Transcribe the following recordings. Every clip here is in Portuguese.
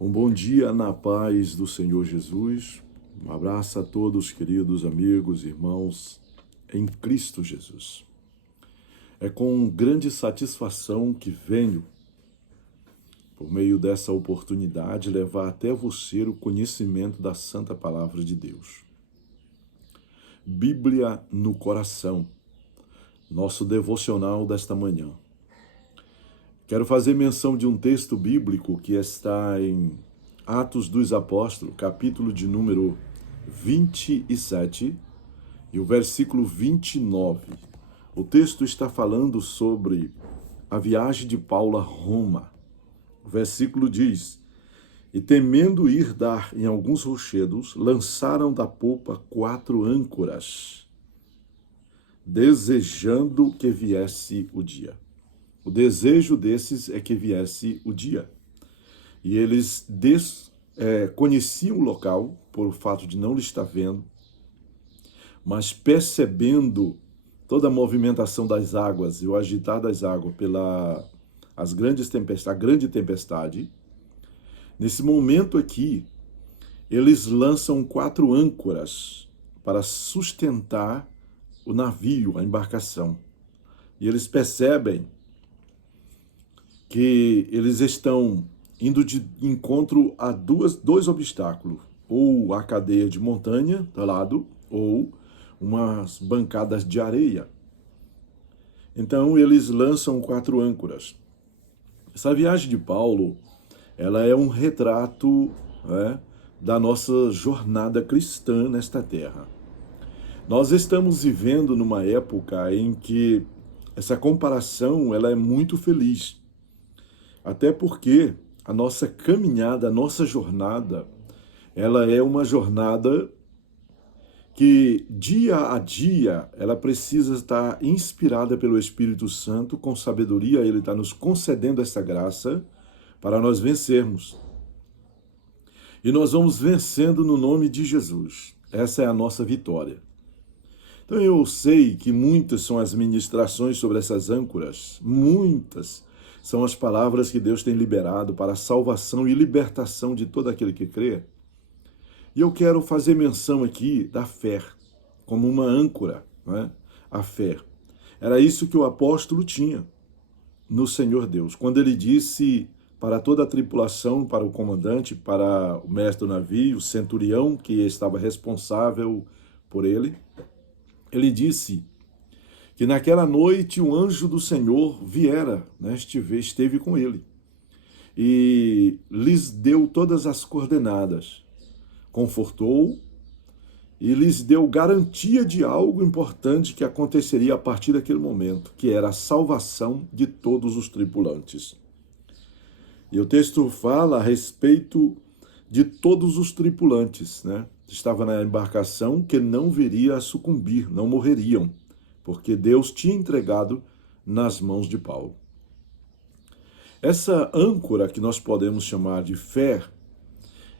Um bom dia na paz do Senhor Jesus. Um abraço a todos, queridos amigos, irmãos, em Cristo Jesus. É com grande satisfação que venho, por meio dessa oportunidade, levar até você o conhecimento da Santa Palavra de Deus. Bíblia no coração, nosso devocional desta manhã. Quero fazer menção de um texto bíblico que está em Atos dos Apóstolos, capítulo de número 27 e o versículo 29. O texto está falando sobre a viagem de Paulo a Roma. O versículo diz: "E temendo ir dar em alguns rochedos, lançaram da popa 4 âncoras, desejando que viesse o dia." O desejo desses é que viesse o dia. E eles conheciam o local, por o fato de não lhe estar vendo, mas percebendo toda a movimentação das águas e o agitar das águas pela a grande tempestade, nesse momento aqui, eles lançam 4 âncoras para sustentar o navio, a embarcação. E eles percebem que eles estão indo de encontro a dois obstáculos, ou a cadeia de montanha do lado, ou umas bancadas de areia. Então eles lançam 4 âncoras. Essa viagem de Paulo, ela é um retrato, da nossa jornada cristã nesta terra. Nós estamos vivendo numa época em que essa comparação ela é muito feliz. Até porque a nossa caminhada, a nossa jornada, ela é uma jornada que dia a dia ela precisa estar inspirada pelo Espírito Santo, com sabedoria. Ele está nos concedendo essa graça para nós vencermos. E nós vamos vencendo no nome de Jesus. Essa é a nossa vitória. Então eu sei que muitas são as ministrações sobre essas âncoras, muitas são as palavras que Deus tem liberado para a salvação e libertação de todo aquele que crê. E eu quero fazer menção aqui da fé, como uma âncora, A fé. Era isso que o apóstolo tinha no Senhor Deus. Quando ele disse para toda a tripulação, para o comandante, para o mestre do navio, o centurião que estava responsável por ele, ele disse que naquela noite um anjo do Senhor viera, esteve com ele, e lhes deu todas as coordenadas, confortou e lhes deu garantia de algo importante que aconteceria a partir daquele momento, que era a salvação de todos os tripulantes. E o texto fala a respeito de todos os tripulantes, Estava na embarcação, que não viria a sucumbir, não morreriam, porque Deus tinha entregado nas mãos de Paulo. Essa âncora que nós podemos chamar de fé,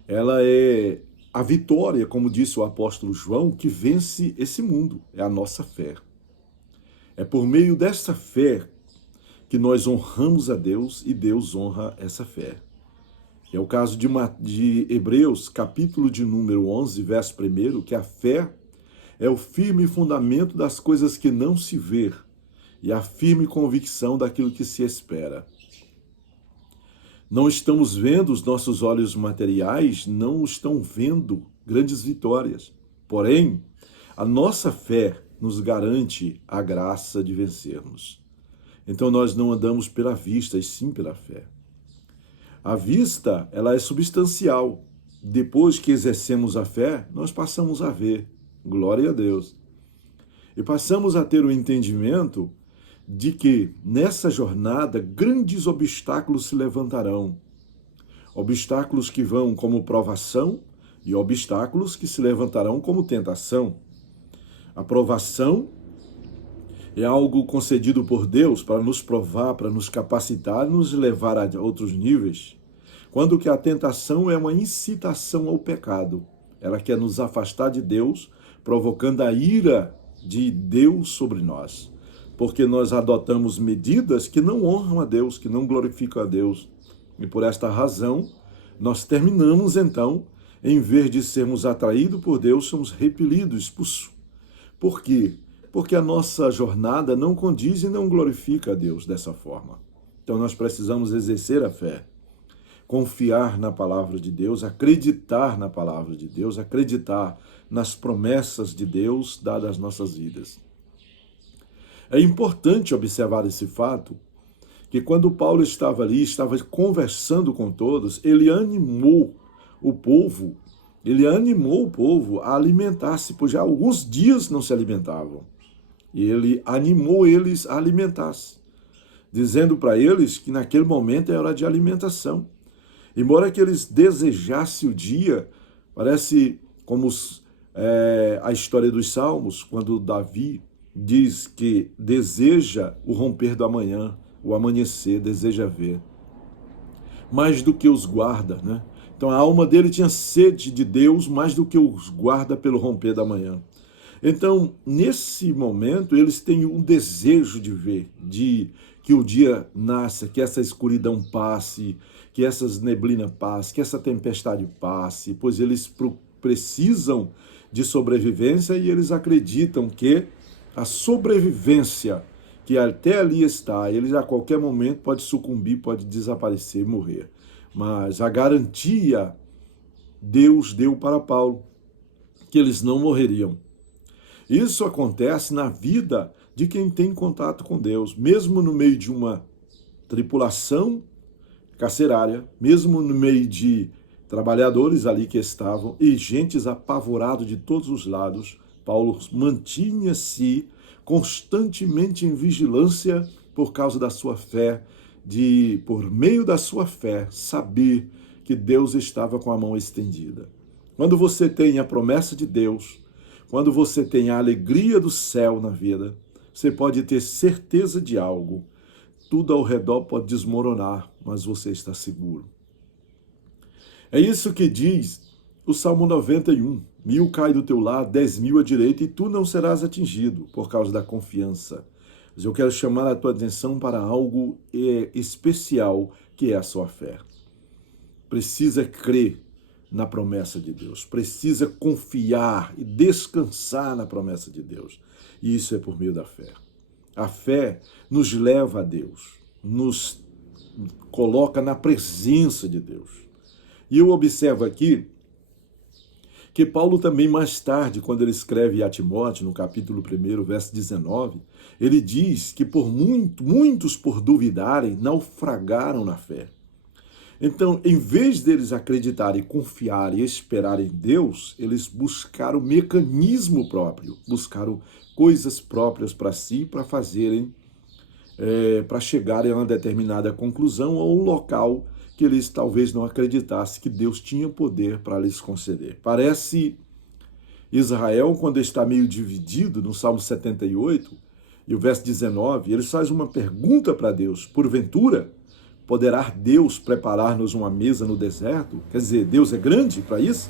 ela é a vitória, como disse o apóstolo João, que vence esse mundo, é a nossa fé. É por meio dessa fé que nós honramos a Deus e Deus honra essa fé. É o caso de Hebreus, capítulo de número 11, verso 1, que a fé é o firme fundamento das coisas que não se vê e a firme convicção daquilo que se espera. Não estamos vendo, os nossos olhos materiais não estão vendo grandes vitórias. Porém, a nossa fé nos garante a graça de vencermos. Então nós não andamos pela vista, e sim pela fé. A vista, ela é substancial. Depois que exercemos a fé, nós passamos a ver. Glória a Deus. E passamos a ter o entendimento de que nessa jornada grandes obstáculos se levantarão. Obstáculos que vão como provação e obstáculos que se levantarão como tentação. A provação é algo concedido por Deus para nos provar, para nos capacitar, nos levar a outros níveis. Quando que a tentação é uma incitação ao pecado. Ela quer nos afastar de Deus, provocando a ira de Deus sobre nós. Porque nós adotamos medidas que não honram a Deus, que não glorificam a Deus. E por esta razão, Nós terminamos, então, em vez de sermos atraídos por Deus, somos repelidos, expulsos. Por quê? Porque a nossa jornada não condiz e não glorifica a Deus dessa forma. Então nós precisamos exercer a fé, confiar na palavra de Deus, acreditar na palavra de Deus, acreditar nas promessas de Deus dadas às nossas vidas. É importante observar esse fato, que quando Paulo estava ali, estava conversando com todos, ele animou o povo a alimentar-se, pois já há alguns dias não se alimentavam. E ele animou eles a alimentar-se, dizendo para eles que naquele momento é hora de alimentação. Embora que eles desejassem o dia, parece como a história dos Salmos, quando Davi diz que deseja o romper do amanhã, o amanhecer, deseja ver, mais do que os guarda, né? Então a alma dele tinha sede de Deus mais do que os guarda pelo romper da manhã. Então, nesse momento, eles têm um desejo de ver, de que o dia nasça, que essa escuridão passe, que essas neblinas passem, que essa tempestade passe, pois eles precisam de sobrevivência e eles acreditam que a sobrevivência que até ali está, eles a qualquer momento pode sucumbir, pode desaparecer, morrer. Mas a garantia Deus deu para Paulo, que eles não morreriam. Isso acontece na vida de quem tem contato com Deus, mesmo no meio de uma tripulação carcerária, mesmo no meio de trabalhadores ali que estavam e gentes apavorados de todos os lados, Paulo mantinha-se constantemente em vigilância por causa da sua fé, de, por meio da sua fé, saber que Deus estava com a mão estendida. Quando você tem a promessa de Deus, quando você tem a alegria do céu na vida, você pode ter certeza de algo. Tudo ao redor pode desmoronar, mas você está seguro. É isso que diz o Salmo 91. 1000 cai do teu lado, 10.000 à direita, e tu não serás atingido por causa da confiança. Mas eu quero chamar a tua atenção para algo especial, que é a sua fé. Precisa crer na promessa de Deus, precisa confiar e descansar na promessa de Deus. E isso é por meio da fé. A fé nos leva a Deus, nos coloca na presença de Deus. E eu observo aqui que Paulo também mais tarde, quando ele escreve a Timóteo, no capítulo 1, verso 19, ele diz que muitos por duvidarem, naufragaram na fé. Então, em vez deles acreditarem, confiarem e esperarem em Deus, eles buscaram mecanismo próprio, buscaram coisas próprias para si, para fazerem, para chegarem a uma determinada conclusão ou um local que eles talvez não acreditassem que Deus tinha poder para lhes conceder. Parece Israel, quando está meio dividido, no Salmo 78, e o verso 19, eles fazem uma pergunta para Deus: porventura, poderá Deus preparar-nos uma mesa no deserto? Quer dizer, Deus é grande para isso?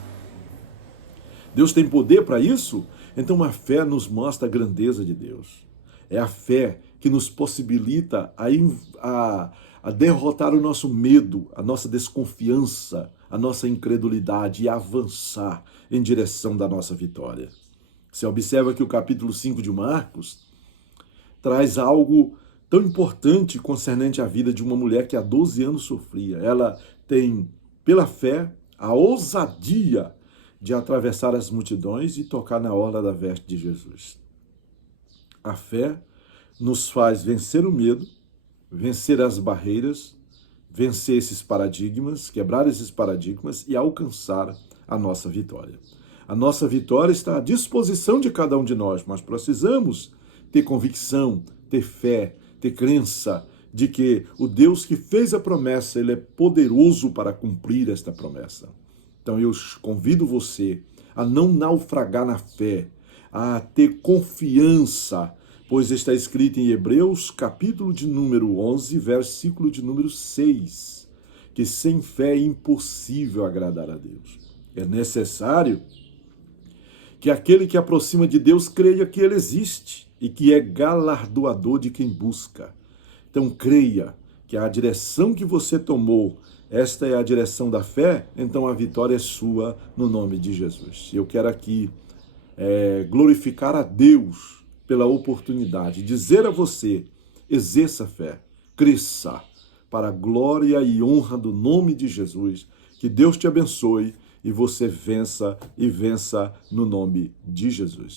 Deus tem poder para isso? Então a fé nos mostra a grandeza de Deus. É a fé que nos possibilita a derrotar o nosso medo, a nossa desconfiança, a nossa incredulidade e avançar em direção da nossa vitória. Você observa que o capítulo 5 de Marcos traz algo tão importante concernente à vida de uma mulher que há 12 anos sofria. Ela tem, pela fé, a ousadia de atravessar as multidões e tocar na orla da veste de Jesus. A fé nos faz vencer o medo, vencer as barreiras, vencer esses paradigmas, quebrar esses paradigmas e alcançar a nossa vitória. A nossa vitória está à disposição de cada um de nós, mas precisamos ter convicção, ter fé, ter crença de que o Deus que fez a promessa, ele é poderoso para cumprir esta promessa. Então eu convido você a não naufragar na fé, a ter confiança, pois está escrito em Hebreus, capítulo de número 11, versículo de número 6, que sem fé é impossível agradar a Deus. É necessário que aquele que aproxima de Deus creia que ele existe e que é galardoador de quem busca. Então creia que a direção que você tomou esta é a direção da fé, então a vitória é sua no nome de Jesus. Eu quero aqui glorificar a Deus pela oportunidade, dizer a você, exerça a fé, cresça, para a glória e honra do nome de Jesus. Que Deus te abençoe e você vença no nome de Jesus.